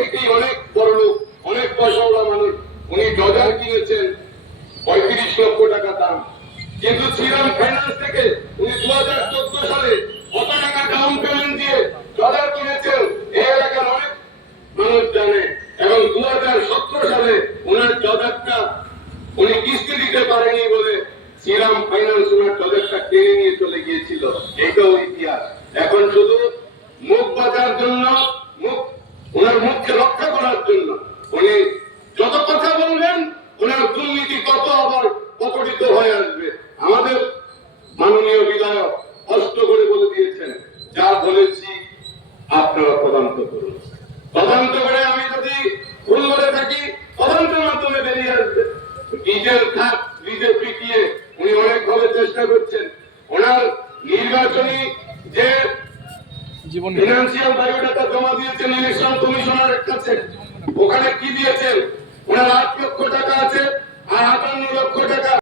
থেকেই অনেক বড় লোক, অনেক পয়সাওয়ালা মানুষ। উনি ডজার কিনেছেন 35 লক্ষ টাকা দাম, কিন্তু শ্রীরাম ফাইন্যান্স থেকে উনি 2014 সালে কত টাকা ডাউন পেমেন্ট দিয়ে ডলার কিনেছেন এই এলাকার অনেক মানুষ জানে। এবং 2017 সালে ওনার ডলারটা উনি কিস্তি দিতে পারেনি বলে শ্রীরাম ফাইন্যান্স ওনার ডলারটা টেনে নিয়ে চলে গিয়েছিল। এটাও ইতিহাস। এখন শুধু মুখ বাঁচার জন্য, ওনার মুখকে রক্ষা করার জন্য উনি যত কথা বলবেন ওনার দুর্নীতি তত আবার প্রকটিত হয়ে আসবে। আমাদের মাননীয় বিধায়ক স্পষ্ট করে বলে দিয়েছেন, যা বলেছি আপনারা তদন্ত করুন। তদন্ত করে আমি যদি ভুল বলে থাকি তদন্তের মাধ্যমে বেরিয়ে আসবে। নিজের খাত নিজে পিটিয়ে উনি অনেকভাবে চেষ্টা করছেন। ওনার নির্বাচনী যে ফিনান্সিয়াল বায়োডাটা জমা দিয়েছেন ইলেকশন কমিশনারের কাছে, ওখানে কি দিয়েছেন? ওনার 8 লক্ষ টাকা আছে আর 58 লক্ষ টাকা